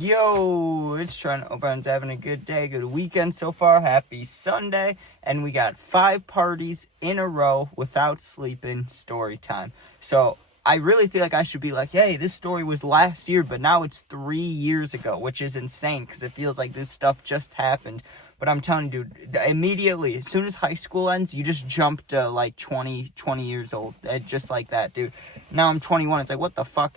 Yo, it's Trent. Hope everyone's having a good day, good weekend so far. Happy Sunday. And we got 5 parties in a row without sleeping story time. So I really feel like I should be like, hey, this story was last year, but now it's 3 years ago, which is insane because it feels like this stuff just happened. But I'm telling you, dude, immediately, as soon as high school ends, you just jump to like 20 years old. Just like that, dude. Now I'm 21. It's like, what the fuck?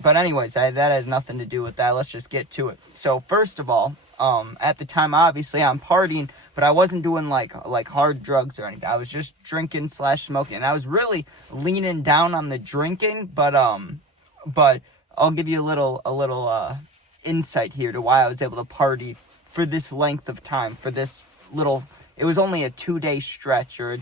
But anyways, that has nothing to do with that. Let's just get to it. So first of all, at the time, obviously, I'm partying, but I wasn't doing like hard drugs or anything. I was just drinking / smoking. And I was really leaning down on the drinking, but I'll give you a little insight here to why I was able to party for this length of time, for this little. It was only a 2-day stretch, or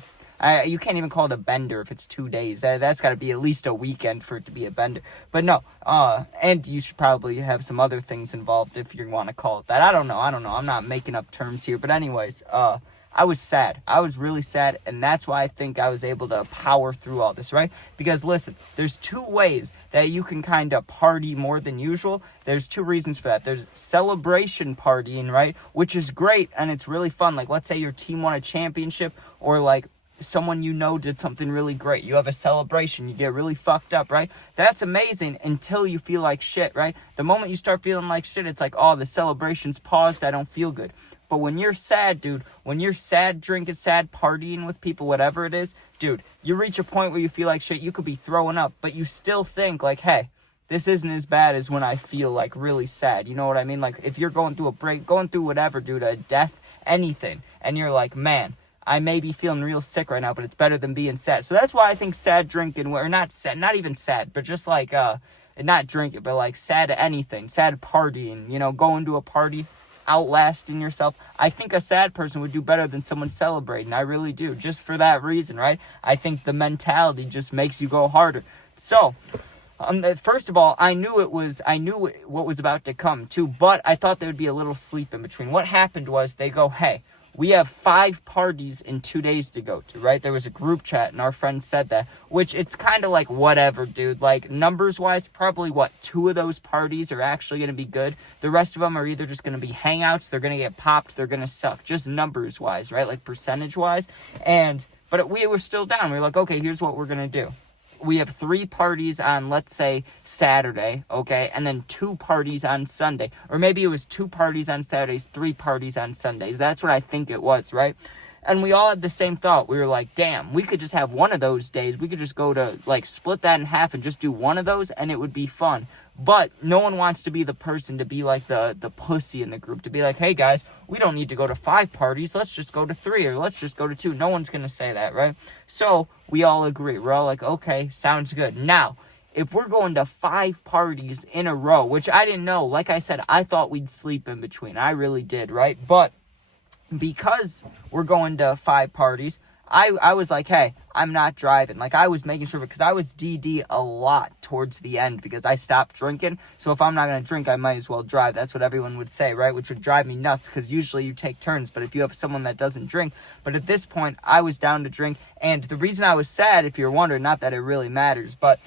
you can't even call it a bender if it's 2 days. That's got to be at least a weekend for it to be a bender. But no, and you should probably have some other things involved if you want to call it that. I don't know. I'm not making up terms here. But anyways, I was sad. I was really sad, and that's why I think I was able to power through all this, right? Because listen, there's 2 ways that you can kind of party more than usual. There's 2 reasons for that. There's celebration partying, right? Which is great, and it's really fun. Like, let's say your team won a championship, or like someone you know did something really great. You have a celebration. You get really fucked up, right? That's amazing until you feel like shit, right? The moment you start feeling like shit, it's like, oh, the celebration's paused. I don't feel good. But when you're sad, dude, when you're sad drinking, sad partying with people, whatever it is, dude, you reach a point where you feel like shit. You could be throwing up, but you still think like, hey, this isn't as bad as when I feel like really sad. You know what I mean? Like if you're going through a break, going through whatever, dude, a death, anything, and you're like, man, I may be feeling real sick right now, but it's better than being sad. So that's why I think sad drinking, or not sad, not even sad, but just like, not drinking, but like sad anything, sad partying, you know, going to a party, outlasting yourself. I think a sad person would do better than someone celebrating. I really do. Just for that reason, right? I think the mentality just makes you go harder. So, first of all, I knew what was about to come too, but I thought there would be a little sleep in between. What happened was they go, hey, we have 5 parties in 2 days to go to, right? There was a group chat, and our friend said that, which it's kind of like, whatever, dude. Like, numbers-wise, probably, 2 of those parties are actually going to be good. The rest of them are either just going to be hangouts, they're going to get popped, they're going to suck. Just numbers-wise, right? Like, percentage-wise. But we were still down. We were like, okay, here's what we're going to do. We have 3 parties on, let's say, Saturday, okay? And then 2 parties on Sunday. Or maybe it was 2 parties on Saturdays, 3 parties on Sundays. That's what I think it was, right? And we all had the same thought. We were like, damn, we could just have one of those days. We could just go to, like, split that in half and just do one of those, and it would be fun. But no one wants to be the person to be like the pussy in the group, to be like, hey, guys, we don't need to go to 5 parties. Let's just go to 3, or let's just go to 2. No one's going to say that, right? So we all agree. We're all like, okay, sounds good. Now, if we're going to 5 parties in a row, which I didn't know, like I said, I thought we'd sleep in between. I really did, right? But because we're going to 5 parties, I was like, hey, I'm not driving. Like, I was making sure, because I was DD a lot towards the end because I stopped drinking. So if I'm not going to drink, I might as well drive. That's what everyone would say, right? Which would drive me nuts because usually you take turns. But if you have someone that doesn't drink. But at this point, I was down to drink. And the reason I was sad, if you're wondering, not that it really matters, but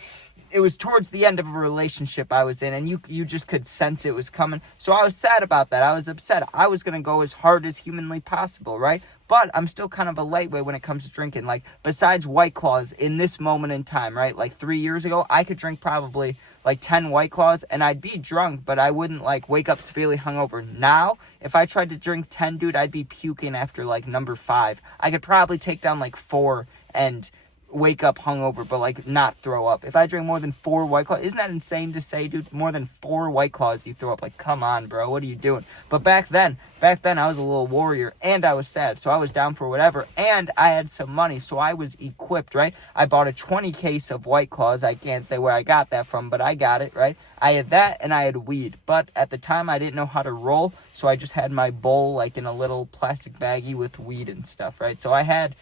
it was towards the end of a relationship I was in, and you just could sense it was coming. So I was sad about that. I was upset. I was going to go as hard as humanly possible, right? But I'm still kind of a lightweight when it comes to drinking. Like, besides White Claws in this moment in time, right? Like 3 years ago, I could drink probably like 10 White Claws, and I'd be drunk, but I wouldn't like wake up severely hungover. Now, if I tried to drink 10, dude, I'd be puking after like number 5. I could probably take down like 4 and wake up hungover, but like not throw up. If I drink more than 4 White Claws, isn't that insane to say, dude? More than 4 White Claws, you throw up. Like, come on, bro, what are you doing? But back then I was a little warrior, and I was sad, so I was down for whatever, and I had some money, so I was equipped, right? I bought a 20 case of White Claws. I can't say where I got that from, but I got it, right? I had that, and I had weed, but at the time I didn't know how to roll, so I just had my bowl like in a little plastic baggie with weed and stuff, right? So I had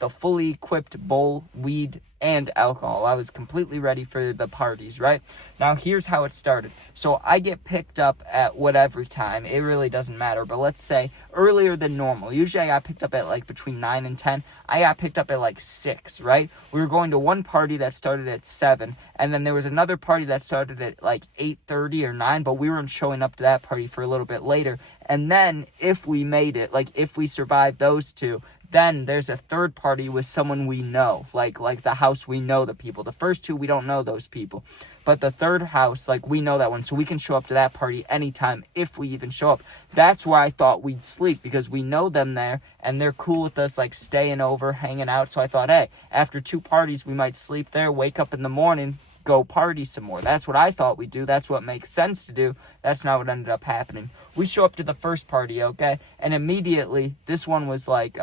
the fully equipped bowl, weed, and alcohol. I was completely ready for the parties, right? Now, here's how it started. So I get picked up at whatever time. It really doesn't matter, but let's say earlier than normal. Usually I got picked up at like between 9 and 10. I got picked up at like 6, right? We were going to one party that started at 7, and then there was another party that started at like 8:30 or 9, but we weren't showing up to that party for a little bit later. And then if we made it, like if we survived those two, then there's a third party with someone we know, like the house we know the people. The first two, we don't know those people. But the third house, like we know that one, so we can show up to that party anytime if we even show up. That's where I thought we'd sleep because we know them there and they're cool with us like staying over, hanging out. So I thought, hey, after 2 parties, we might sleep there, wake up in the morning, go party some more. That's what I thought we'd do. That's what makes sense to do. That's not what ended up happening. We show up to the first party, okay? And immediately, this one was like,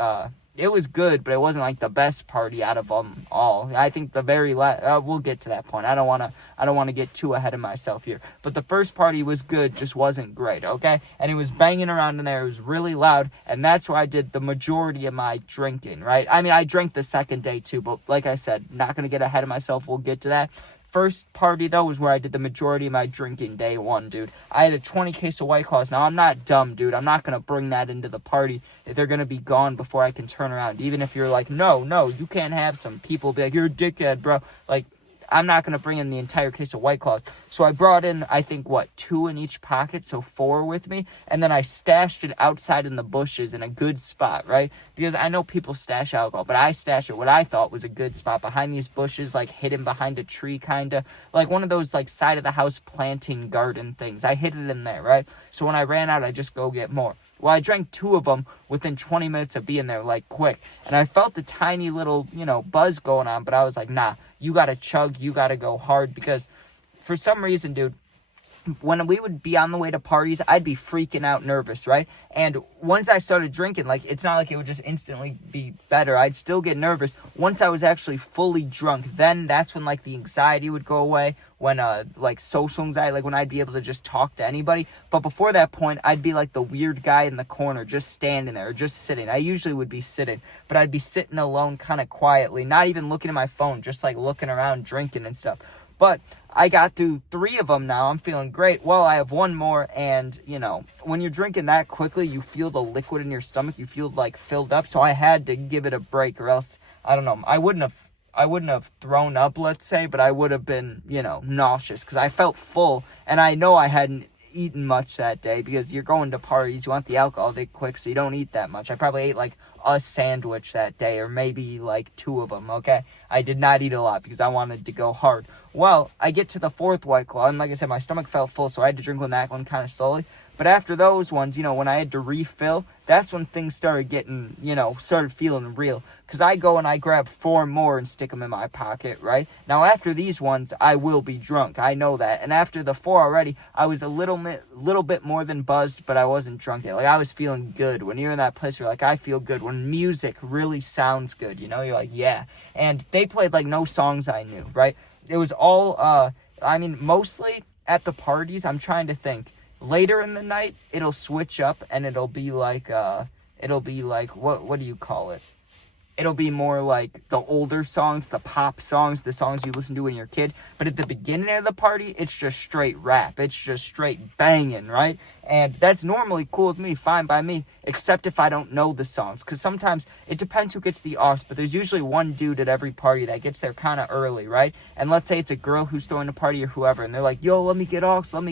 it was good, but it wasn't like the best party out of them all. I think the very we'll get to that point. I don't want to get too ahead of myself here. But the first party was good, just wasn't great, okay? And it was banging around in there. It was really loud, and that's where I did the majority of my drinking, right? I mean, I drank the second day too, but like I said, not going to get ahead of myself. We'll get to that. First party, though, was where I did the majority of my drinking day one, dude. I had a 20 case of White Claws. Now, I'm not dumb, dude. I'm not going to bring that into the party. They're going to be gone before I can turn around. Even if you're like, no, you can't have some. People will be like, you're a dickhead, bro. Like, I'm not going to bring in the entire case of White Claws. So I brought in, I think, 2 in each pocket, so 4 with me. And then I stashed it outside in the bushes in a good spot, right? Because I know people stash alcohol, but I stashed it what I thought was a good spot behind these bushes, like hidden behind a tree, kind of. Like one of those, like, side of the house planting garden things. I hid it in there, right? So when I ran out, I just go get more. Well, I drank 2 of them within 20 minutes of being there, like, quick. And I felt the tiny little, buzz going on, but I was like, nah, you gotta chug, you gotta go hard, because for some reason, dude, when we would be on the way to parties, I'd be freaking out nervous, right? And once I started drinking, like, it's not like it would just instantly be better. I'd still get nervous. Once I was actually fully drunk, then that's when, like, the anxiety would go away, when, like, social anxiety, like, when I'd be able to just talk to anybody. But before that point, I'd be, like, the weird guy in the corner, just standing there, or just sitting. I usually would be sitting, but I'd be sitting alone kind of quietly, not even looking at my phone, just, like, looking around, drinking and stuff. But I got through 3 of them now. I'm feeling great. Well, I have 1 more, and, when you're drinking that quickly, you feel the liquid in your stomach. You feel, like, filled up. So I had to give it a break, or else, I don't know, I wouldn't have thrown up, let's say, but I would have been, nauseous, because I felt full, and I know I hadn't eaten much that day, because you're going to parties, you want the alcohol to quick, so you don't eat that much. I probably ate, like, a sandwich that day, or maybe, like, 2 of them, okay? I did not eat a lot, because I wanted to go hard. Well, I get to the 4th White Claw, and like I said, my stomach felt full, so I had to drink on that one kind of slowly. But after those ones, when I had to refill, that's when things started getting, started feeling real. Because I go and I grab 4 more and stick them in my pocket, right? Now, after these ones, I will be drunk. I know that. And after the 4 already, I was a little bit more than buzzed, but I wasn't drunk yet. Like, I was feeling good. When you're in that place where you're like, I feel good. When music really sounds good, you're like, yeah. And they played, like, no songs I knew, right? It was all, mostly at the parties, I'm trying to think. Later in the night, it'll switch up, and it'll be like, what do you call it? It'll be more like the older songs, the pop songs, the songs you listen to when you're a kid. But at the beginning of the party, it's just straight rap. It's just straight banging, right? And that's normally cool with me, fine by me, except if I don't know the songs. Because sometimes it depends who gets the aux, but there's usually one dude at every party that gets there kind of early, right? And let's say it's a girl who's throwing a party or whoever, and they're like, yo, let me get aux, and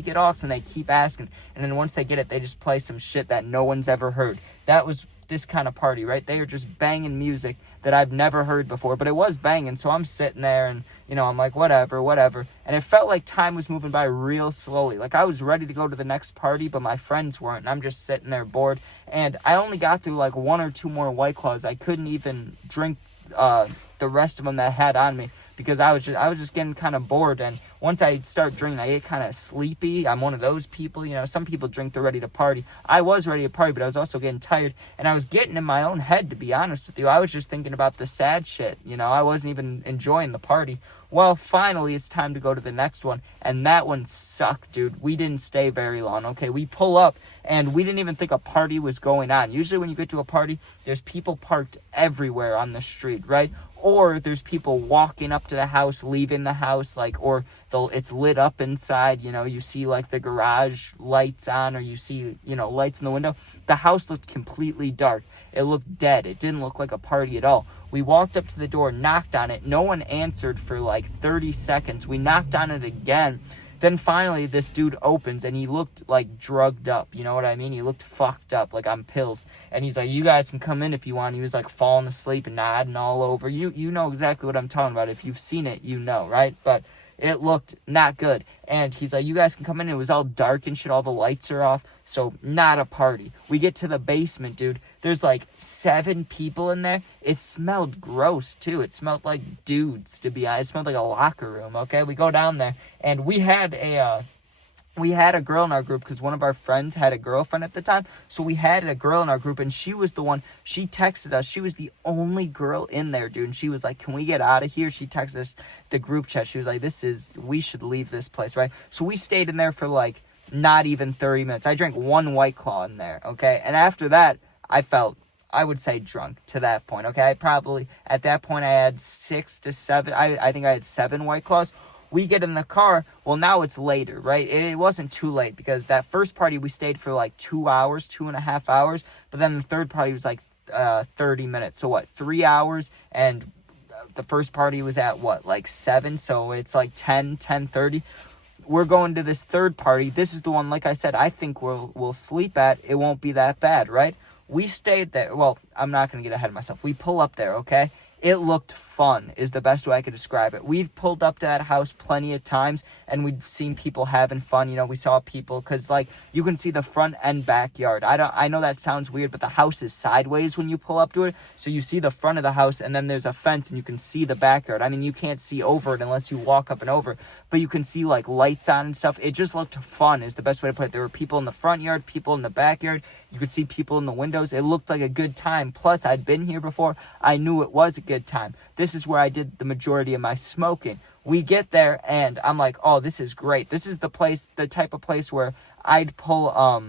they keep asking. And then once they get it, they just play some shit that no one's ever heard. That was this kind of party, right? They are just banging music that I've never heard before, but it was banging, so I'm sitting there, and, I'm like, whatever, and it felt like time was moving by real slowly. Like, I was ready to go to the next party, but my friends weren't, and I'm just sitting there bored, and I only got through, like, 1 or 2 more White Claws. I couldn't even drink the rest of them that I had on me, because I was just getting kind of bored. And once I start drinking, I get kind of sleepy. I'm one of those people, you know, some people drink, they're ready to party. I was ready to party, but I was also getting tired, and I was getting in my own head, to be honest with you. I was just thinking about the sad shit, you know, I wasn't even enjoying the party. Well, finally, it's time to go to the next one, and that one sucked, dude. We didn't stay very long, okay? We pull up, and we didn't even think a party was going on. Usually when you get to a party, there's people parked everywhere on the street, right? Or there's people walking up to the house, leaving the house, like, or it's lit up inside, you know, you see, like, the garage lights on, or you see, you know, lights in the window. The house looked completely dark. It looked dead. It didn't look like a party at all. We walked up to the door, knocked on it. No one answered for, like, 30 seconds. We knocked on it again. Then finally, this dude opens, and he looked, like, drugged up. You know what I mean? He looked fucked up, like, on pills. And he's like, you guys can come in if you want. He was, like, falling asleep and nodding all over. You know exactly what I'm talking about. If you've seen it, you know, right? But it looked not good. And he's like, you guys can come in. It was all dark and shit. All the lights are off. So, not a party. We get to the basement, dude. There's, like, 7 people in there. It smelled gross, too. It smelled like dudes, to be honest. It smelled like a locker room, okay? We go down there, and we had a girl in our group because one of our friends had a girlfriend at the time. So we had a girl in our group, and she was the one, she texted us. She was the only girl in there, dude. And she was like, can we get out of here? She texted us the group chat. She was like, we should leave this place, right? So we stayed in there for, like, not even 30 minutes. I drank 1 White Claw in there, okay? And after that, I felt, I would say, drunk to that point, okay? I probably, at that point, I had 6 to 7, I think I had 7 White Claws. We get in the car, well, now it's later, right? It wasn't too late, because that first party, we stayed for, like, 2 hours, 2.5 hours, but then the third party was, like, 30 minutes, so what, 3 hours, and the first party was at, what, like, 7, so it's, like, 10:30. We're going to this third party. This is the one, like I said, I think we'll sleep at. It won't be that bad, right? We stayed there. Well, I'm not going to get ahead of myself. We pull up there, okay? It looked fun is the best way I could describe it. We've pulled up to that house plenty of times, and we've seen people having fun. You know, we saw people, because, like, you can see the front and backyard. I know that sounds weird, but the house is sideways when you pull up to it. So you see the front of the house, and then there's a fence, and you can see the backyard. I mean, you can't see over it unless you walk up and over, but you can see, like, lights on and stuff. It just looked fun is the best way to put it. There were people in the front yard, people in the backyard. You could see people in the windows. It looked like a good time. Plus, I'd been here before. I knew it was a good time. This is where I did the majority of my smoking. We get there, and I'm like, oh, this is great. This is the type of place where I'd pull all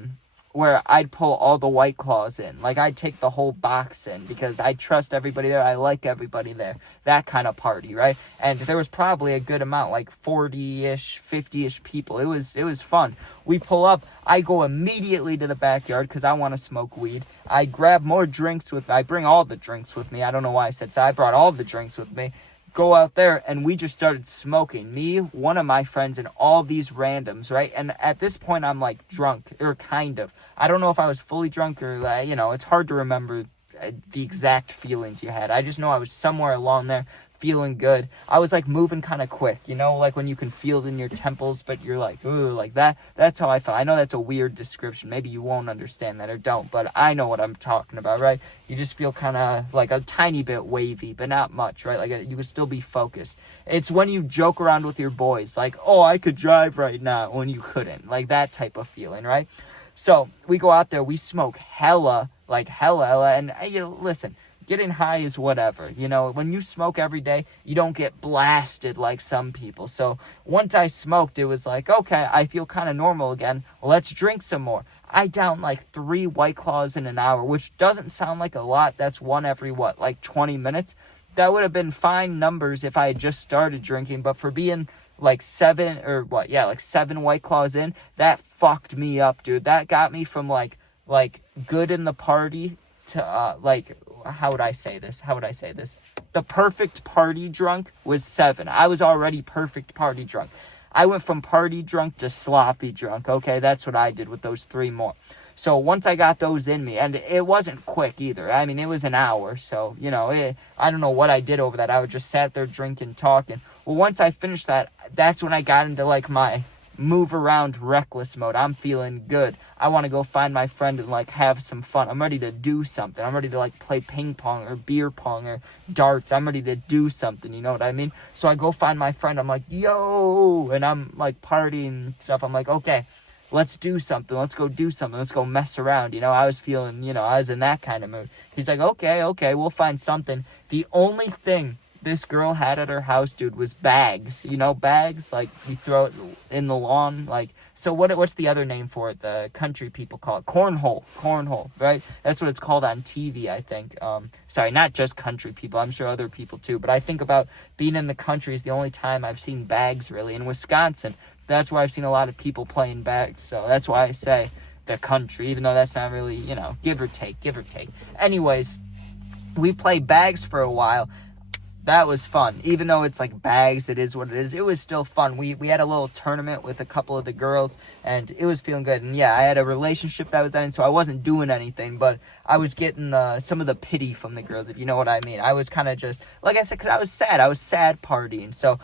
the White Claws in. Like, I'd take the whole box in, because I trust everybody there. I like everybody there. That kind of party, right? And there was probably a good amount, like 40-ish, 50-ish people. It was fun. We pull up. I go immediately to the backyard because I want to smoke weed. I grab more drinks with me. I bring all the drinks with me. I don't know why I said so. I brought all the drinks with me. Go out there, and we just started smoking. Me, one of my friends, and all these randoms, right? And at this point, I'm, like, drunk, or kind of. I don't know if I was fully drunk or, you know, it's hard to remember the exact feelings you had. I just know I was somewhere along there feeling good. I was, like, moving kind of quick, you know, like when you can feel it in your temples, but you're like, ooh, like that. That's how I felt. I know that's a weird description. Maybe you won't understand that or don't, but I know what I'm talking about, right? You just feel kind of like a tiny bit wavy, but not much, right? Like you would still be focused. It's when you joke around with your boys, like, oh, I could drive right now, when you couldn't. Like that type of feeling, right? So we go out there, we smoke hella, and listen, getting high is whatever. You know, when you smoke every day, you don't get blasted like some people. So once I smoked, it was like, okay, I feel kind of normal again. Let's drink some more. I downed like 3 White Claws in an hour, which doesn't sound like a lot. That's one every, like 20 minutes? That would have been fine numbers if I had just started drinking, but for being like 7 White Claws in, that fucked me up, dude. That got me from like good in the party to how would I say this? The perfect party drunk was 7. I was already perfect party drunk. I went from party drunk to sloppy drunk. Okay, that's what I did with those 3 more. So once I got those in me, and it wasn't quick either. I mean, it was an hour. So, you know, I don't know what I did over that. I would just sat there drinking, talking. Well, once I finished that, that's when I got into like my move around reckless mode. I'm feeling good. I want to go find my friend and like have some fun. I'm ready to do something. I'm ready to like play ping pong or beer pong or darts. I'm ready to do something, you know what I mean? So I go find my friend. I'm like, yo, and I'm like partying and stuff. I'm like, okay, let's do something. Let's go do something. Let's go mess around. You know, I was feeling, you know, I was in that kind of mood. He's like, okay, we'll find something. The only thing this girl had at her house, dude, was bags. You know, bags, like, you throw it in the lawn, like, so what's the other name for it? The country people call it cornhole, right? That's what it's called on TV, I think. Sorry, not just country people. I'm sure other people too. But I think about being in the country is the only time I've seen bags, really. In Wisconsin, that's where I've seen a lot of people playing bags. So that's why I say the country, even though that's not really, you know, give or take. Anyways, we played bags for a while. That was fun. Even though it's like bags, it is what it is. It was still fun. We had a little tournament with a couple of the girls, and it was feeling good. And yeah, I had a relationship that was ending, so I wasn't doing anything, but I was getting some of the pity from the girls, if you know what I mean. I was kind of just, like I said, because I was sad. I was sad partying. So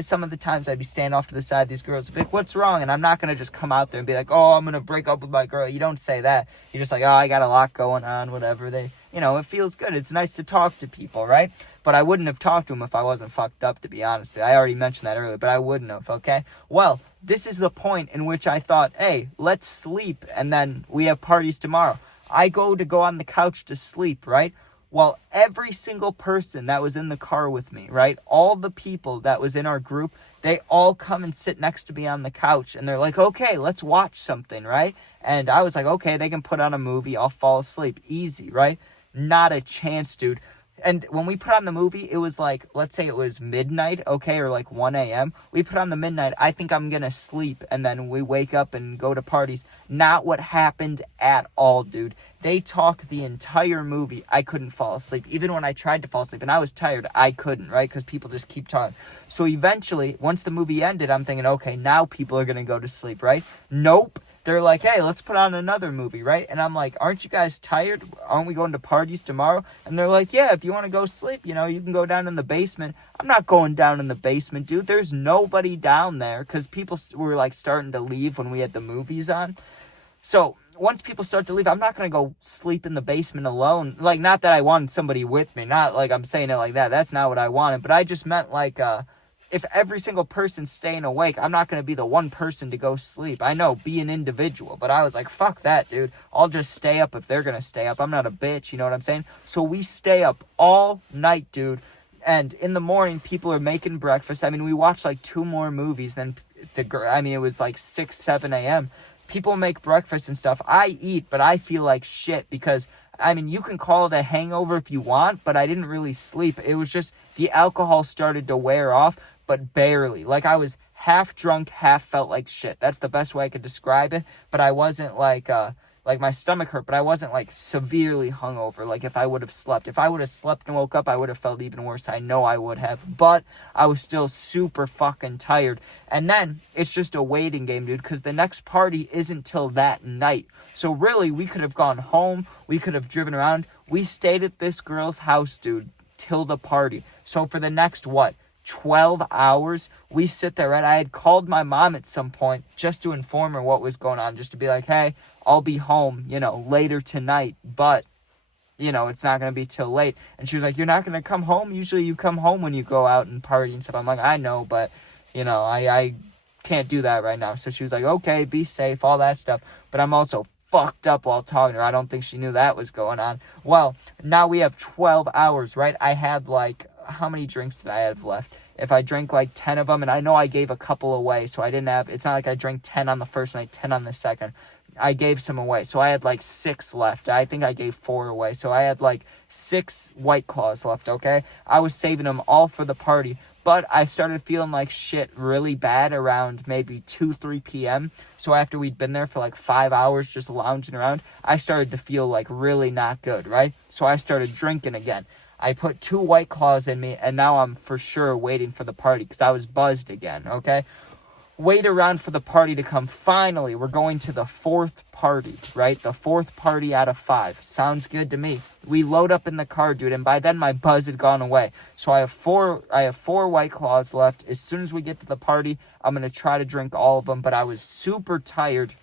some of the times I'd be standing off to the side. These girls would be like, what's wrong? And I'm not going to just come out there and be like, oh, I'm going to break up with my girl. You don't say that. You're just like, oh, I got a lot going on, whatever. You know, it feels good. It's nice to talk to people, right? But I wouldn't have talked to him if I wasn't fucked up, to be honest. I already mentioned that earlier, but I wouldn't have, okay? Well, this is the point in which I thought, hey, let's sleep, and then we have parties tomorrow. I go on the couch to sleep, right? Well, every single person that was in the car with me, right? All the people that was in our group, they all come and sit next to me on the couch, and they're like, okay, let's watch something, right? And I was like, okay, they can put on a movie. I'll fall asleep. Easy, right? Not a chance, dude. And when we put on the movie, it was like, let's say it was midnight, okay, or like 1 a.m. We put on the midnight. I think I'm going to sleep, and then we wake up and go to parties. Not what happened at all, dude. They talk the entire movie. I couldn't fall asleep. Even when I tried to fall asleep and I was tired, I couldn't, right? Because people just keep talking. So eventually, once the movie ended, I'm thinking, okay, now people are going to go to sleep, right? Nope. They're like, hey, let's put on another movie, right? And I'm like, aren't you guys tired? Aren't we going to parties tomorrow? And they're like, yeah, if you want to go sleep, you know, you can go down in the basement. I'm not going down in the basement, dude. There's nobody down there because people were like starting to leave when we had the movies on. So once people start to leave, I'm not going to go sleep in the basement alone. Like, not that I wanted somebody with me. Not like I'm saying it like that. That's not what I wanted. But I just meant like, if every single person's staying awake, I'm not going to be the one person to go sleep. I know, be an individual. But I was like, fuck that, dude. I'll just stay up if they're going to stay up. I'm not a bitch, you know what I'm saying? So we stay up all night, dude. And in the morning, people are making breakfast. I mean, we watched like 2 more movies than it was like 6, 7 a.m. People make breakfast and stuff. I eat, but I feel like shit because, I mean, you can call it a hangover if you want, but I didn't really sleep. It was just the alcohol started to wear off, but barely. Like, I was half drunk, half felt like shit. That's the best way I could describe it. But I wasn't like my stomach hurt, but I wasn't like severely hungover. Like, if I would have slept. If I would have slept and woke up, I would have felt even worse. I know I would have. But I was still super fucking tired. And then it's just a waiting game, dude, because the next party isn't till that night. So really, we could have gone home. We could have driven around. We stayed at this girl's house, dude, till the party. So for the next, 12 hours, we sit there, right? I had called my mom at some point just to inform her what was going on, just to be like, hey, I'll be home, you know, later tonight, but, you know, it's not going to be till late. And she was like, you're not going to come home? Usually you come home when you go out and party and stuff. I'm like, I know, but, you know, I can't do that right now. So she was like, okay, be safe, all that stuff. But I'm also fucked up while talking to her. I don't think she knew that was going on. Well, now we have 12 hours, right? I had like, how many drinks did I have left? If I drank like 10 of them, and I know I gave a couple away, so I didn't have, it's not like I drank 10 on the first night, 10 on the second. I gave some away, so I had like 6 left. I think I gave 4 away, so I had like 6 White Claws left, okay? I was saving them all for the party, but I started feeling like shit really bad around maybe 2, 3 p.m. So after we'd been there for like 5 hours just lounging around, I started to feel like really not good, right? So I started drinking again. I put 2 White Claws in me, and now I'm for sure waiting for the party because I was buzzed again, okay? wait around for the party to come. Finally, we're going to the fourth party, right? The fourth party out of 5. Sounds good to me. We load up in the car, dude, and by then my buzz had gone away. So I have four White Claws left. As soon as we get to the party, I'm going to try to drink all of them, but I was super tired.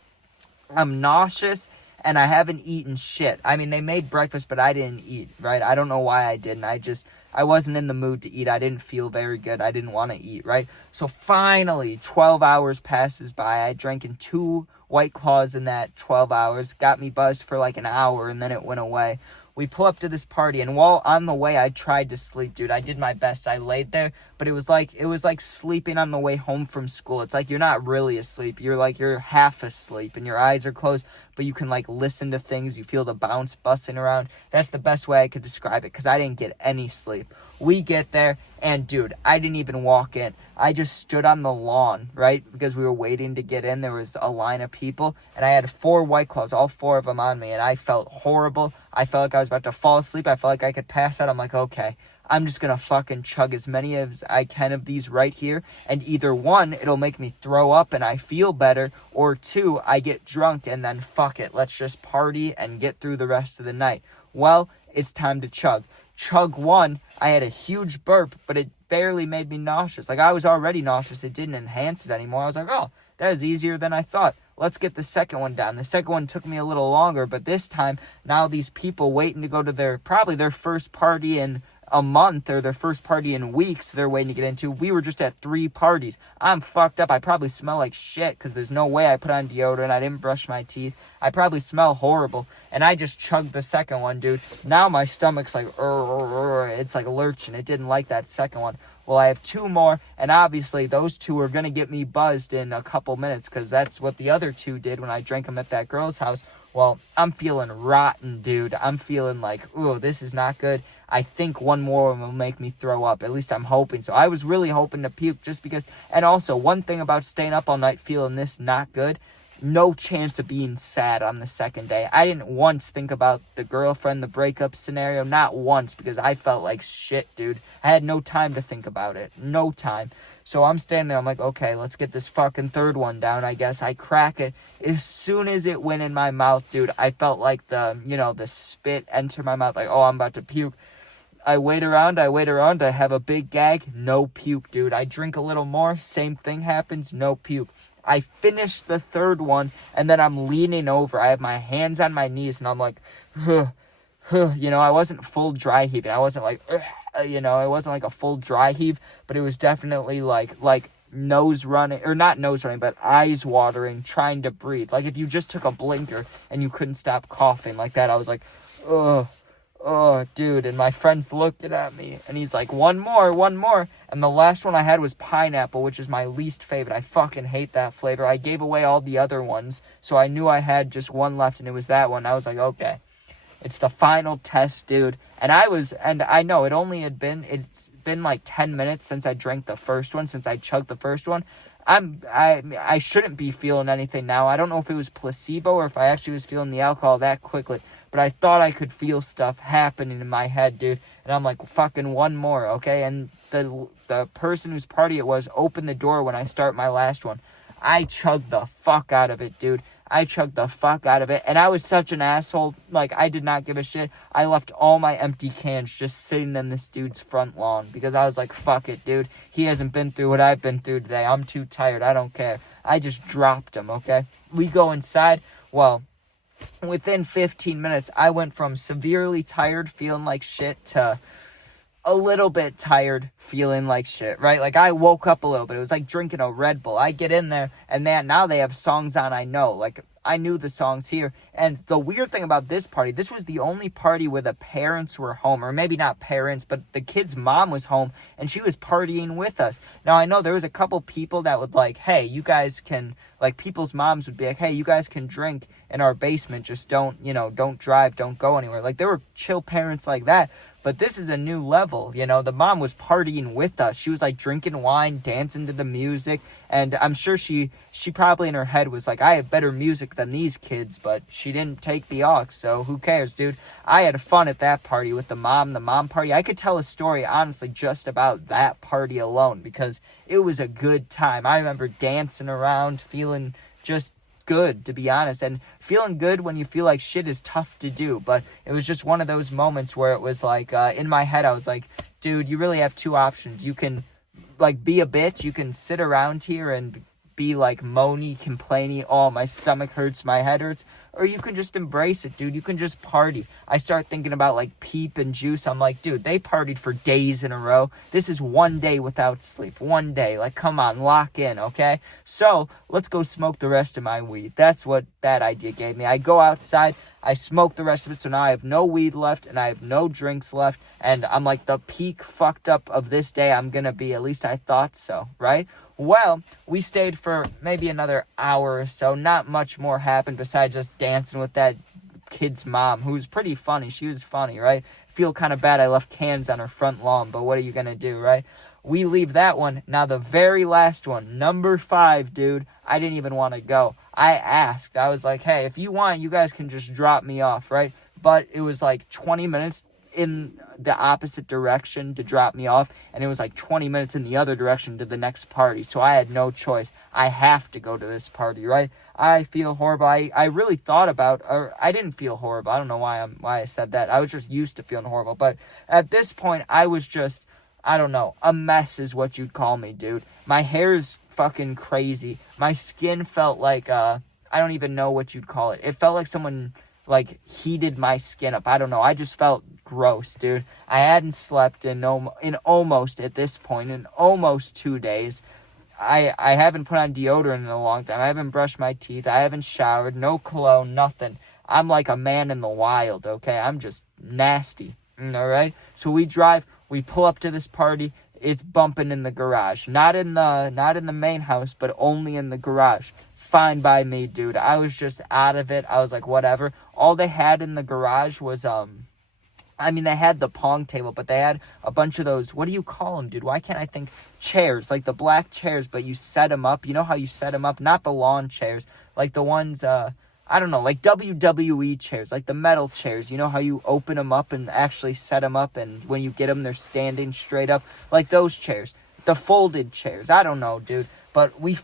I'm nauseous, and I haven't eaten shit. I mean, they made breakfast, but I didn't eat, right? I don't know why I didn't. I wasn't in the mood to eat. I didn't feel very good. I didn't want to eat, right? So finally, 12 hours passes by. I drank in 2 White Claws in that 12 hours. Got me buzzed for like an hour, and then it went away. We pull up to this party, and while on the way, I tried to sleep, dude. I did my best. I laid there, but it was like sleeping on the way home from school. It's like you're not really asleep. You're half asleep, and your eyes are closed, but you can like listen to things. You feel the bounce busting around. That's the best way I could describe it, because I didn't get any sleep. We get there, and dude, I didn't even walk in. I just stood on the lawn, right? Because we were waiting to get in. There was a line of people, and I had 4 White Claws, all 4 of them on me, and I felt horrible. I felt like I was about to fall asleep. I felt like I could pass out. I'm like, okay, I'm just going to fucking chug as many as I can of these right here, and either 1, it'll make me throw up and I feel better, or 2, I get drunk, and then fuck it, let's just party and get through the rest of the night. Well, it's time to chug. Chug 1, I had a huge burp, but it barely made me nauseous. Like, I was already nauseous. It didn't enhance it anymore. I was like, oh, that was easier than I thought. Let's get the second one down. The second one took me a little longer, but this time, now these people waiting to go to probably their first party in a month, or their first party in weeks they're waiting to get into. We were just at 3 parties. I'm fucked up. I probably smell like shit, because there's no way I put on deodorant. I didn't brush my teeth. I probably smell horrible, and I just chugged the second one, dude. Now my stomach's like, it's like lurching. It didn't like that second one. Well, I have 2 more, and obviously those 2 are going to get me buzzed in a couple minutes, because that's what the other 2 did when I drank them at that girl's house. Well, I'm feeling rotten, dude. I'm feeling like, ooh, this is not good. I think 1 more will make me throw up. At least I'm hoping so. I was really hoping to puke just because. And also, one thing about staying up all night feeling this not good, no chance of being sad on the second day. I didn't once think about the girlfriend, the breakup scenario. Not once, because I felt like shit, dude. I had no time to think about it. No time. So I'm standing there. I'm like, okay, let's get this fucking third one down, I guess. I crack it. As soon as it went in my mouth, dude, I felt like the spit enter my mouth. Like, oh, I'm about to puke. I wait around, I have a big gag, no puke, dude. I drink a little more, same thing happens, no puke. I finish the third one, and then I'm leaning over. I have my hands on my knees, and I'm like, I wasn't full dry heaving. I wasn't like, it wasn't like a full dry heave, but it was definitely like nose running, or not nose running, but eyes watering, trying to breathe. Like if you just took a blinker and you couldn't stop coughing like that. I was like, oh, dude. And my friend's looking at me, and he's like, one more. And the last one I had was pineapple, which is my least favorite. I fucking hate that flavor. I gave away all the other ones, so I knew I had just one left, and it was that one. I was like, okay, it's the final test, dude. And I know it's been like 10 minutes since I drank the first one, since I chugged the first one. I shouldn't be feeling anything now. I don't know if it was placebo or if I actually was feeling the alcohol that quickly, but I thought I could feel stuff happening in my head, dude. And I'm like, fucking 1 more, okay? And the person whose party it was opened the door when I start my last one. I chugged the fuck out of it, dude. I chugged the fuck out of it. And I was such an asshole. Like, I did not give a shit. I left all my empty cans just sitting in this dude's front lawn, because I was like, fuck it, dude. He hasn't been through what I've been through today. I'm too tired. I don't care. I just dropped him, okay? We go inside. Well, within 15 minutes, I went from severely tired, feeling like shit, to a little bit tired, feeling like shit, right? Like, I woke up a little bit. It was like drinking a Red Bull. I get in there, and now they have songs on I know. Like, I knew the songs here. And the weird thing about this party, this was the only party where the parents were home. Or maybe not parents, but the kid's mom was home, and she was partying with us. Now, I know there was a couple people that would like, hey, you guys can, like, people's moms would be like, hey, you guys can drink in our basement. Just don't drive, don't go anywhere. Like, there were chill parents like that. But this is a new level, you know. The mom was partying with us. She was like drinking wine, dancing to the music, and I'm sure she probably in her head was like, I have better music than these kids, but she didn't take the aux, so who cares, dude? I had fun at that party with the mom party. I could tell a story, honestly, just about that party alone, because it was a good time. I remember dancing around, feeling just good, to be honest, and feeling good when you feel like shit is tough to do. But it was just one of those moments where it was like, in my head, I was like, dude, you really have two options. You can like be a bitch, you can sit around here and be like moany, complainy, oh, my stomach hurts, my head hurts, or you can just embrace it, dude. You can just party. I start thinking about like Peep and Juice. I'm like, dude, they partied for days in a row. This is one day without sleep. One day. Like, come on, lock in, okay? So let's go smoke the rest of my weed. That's what that idea gave me. I go outside, I smoke the rest of it, so now I have no weed left and I have no drinks left, and I'm like the peak fucked up of this day I'm gonna be. At least I thought so, right? Well, we stayed for maybe another hour or so. Not much more happened besides just dancing with that kid's mom, who was pretty funny. She was funny, right? Feel kind of bad I left cans on her front lawn, but what are you going to do, right? We leave that one. Now the very last one, number 5, dude. I didn't even want to go. I asked. I was like, hey, if you want, you guys can just drop me off, right? But it was like 20 minutes in the opposite direction to drop me off, and it was like 20 minutes in the other direction to the next party. So I had no choice. I have to go to this party, right? I feel horrible. I really thought about, or I didn't feel horrible. I don't know why I said that. I was just used to feeling horrible. But at this point, I was just, I don't know, a mess is what you'd call me, dude. My hair is fucking crazy. My skin felt like, I don't even know what you'd call it. It felt like someone like heated my skin up. I don't know. I just felt gross, dude. I hadn't slept in almost, at this point, in almost 2 days. I haven't put on deodorant in a long time. I haven't brushed my teeth. I haven't showered. No cologne, nothing. I'm like a man in the wild, okay? I'm just nasty, all right? So we drive. We pull up to this party. It's bumping in the garage. Not in the main house, but only in the garage. Fine by me, dude. I was just out of it. I was like, whatever. All they had in the garage was, they had the pong table, but they had a bunch of those, what do you call them, dude? Why can't I think? Chairs, like the black chairs, but you set them up. You know how you set them up? Not the lawn chairs, like the ones, I don't know, like WWE chairs, like the metal chairs. You know how you open them up and actually set them up, and when you get them, they're standing straight up? Like those chairs. The folded chairs. I don't know, dude. But we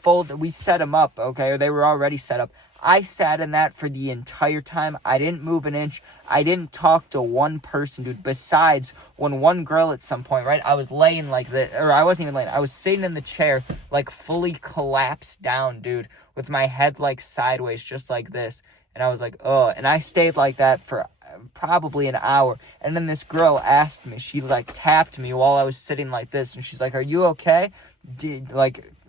set them up, okay? Or they were already set up. I sat in that for the entire time. I didn't move an inch. I didn't talk to one person, dude. Besides, when one girl at some point, right, I was laying like this, or I wasn't even laying. I was sitting in the chair, like fully collapsed down, dude, with my head like sideways, just like this. And I was like, oh. And I stayed like that for probably an hour. And then this girl asked me, she like tapped me while I was sitting like this. And she's like, are you okay?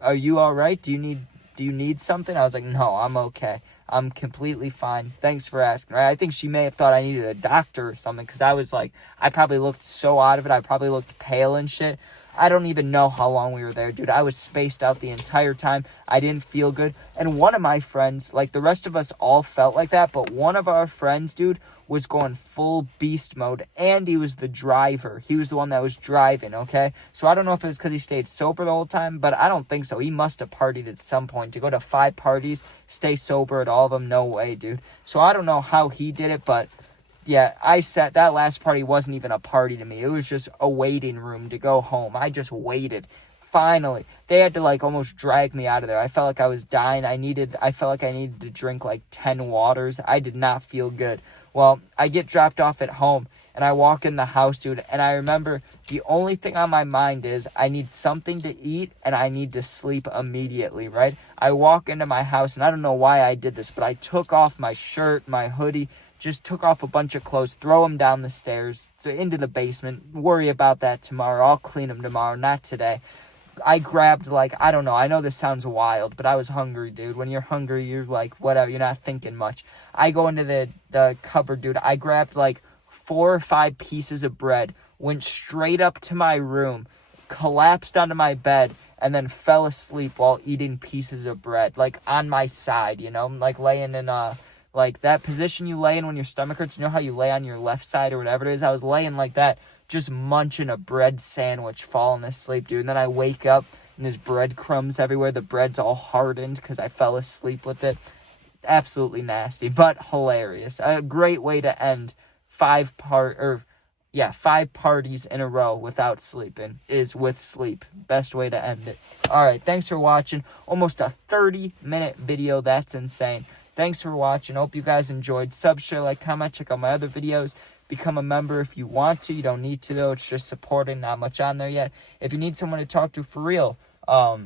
Are you all right? Do you need something? I was like, no, I'm okay. I'm completely fine. Thanks for asking. Right? I think she may have thought I needed a doctor or something, because I was like, I probably looked so out of it. I probably looked pale and shit. I don't even know how long we were there, dude. I was spaced out the entire time. I didn't feel good. And one of my friends, like the rest of us all felt like that, but one of our friends, dude, was going full beast mode, and he was the driver. He was the one that was driving, okay? So I don't know if it was because he stayed sober the whole time, but I don't think so. He must have partied at some point. To go to 5 parties, stay sober at all of them, no way, dude. So I don't know how he did it, but yeah, that last party wasn't even a party to me. It was just a waiting room to go home. I just waited. Finally, they had to like almost drag me out of there. I felt like I was dying. I felt like I needed to drink like 10 waters. I did not feel good. Well, I get dropped off at home, and I walk in the house, dude, and I remember the only thing on my mind is I need something to eat, and I need to sleep immediately, right? I walk into my house, and I don't know why I did this, but I took off my shirt, my hoodie, just took off a bunch of clothes, throw them down the stairs, into the basement, worry about that tomorrow. I'll clean them tomorrow, not today. I grabbed, like, I don't know, I know this sounds wild, but I was hungry, dude. When you're hungry, you're like, whatever, you're not thinking much. I go into the cupboard, dude. I grabbed, like, 4 or 5 pieces of bread, went straight up to my room, collapsed onto my bed, and then fell asleep while eating pieces of bread, like, on my side, you know, like, laying in like that position you lay in when your stomach hurts. You know how you lay on your left side or whatever it is? I was laying like that, just munching a bread sandwich, falling asleep, dude. And then I wake up and there's breadcrumbs everywhere. The bread's all hardened because I fell asleep with it. Absolutely nasty, but hilarious. A great way to end 5 parties in a row without sleeping is with sleep. Best way to end it. All right, thanks for watching. Almost a 30-minute video. That's insane. Thanks for watching. Hope you guys enjoyed. Sub, share, like, comment. Check out my other videos. Become a member if you want to. You don't need to, though. It's just supporting. Not much on there yet. If you need someone to talk to for real, I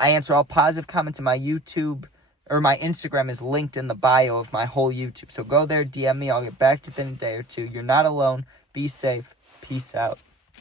answer all positive comments in my YouTube, or my Instagram is linked in the bio of my whole YouTube. So go there, DM me. I'll get back to you in a day or two. You're not alone. Be safe. Peace out.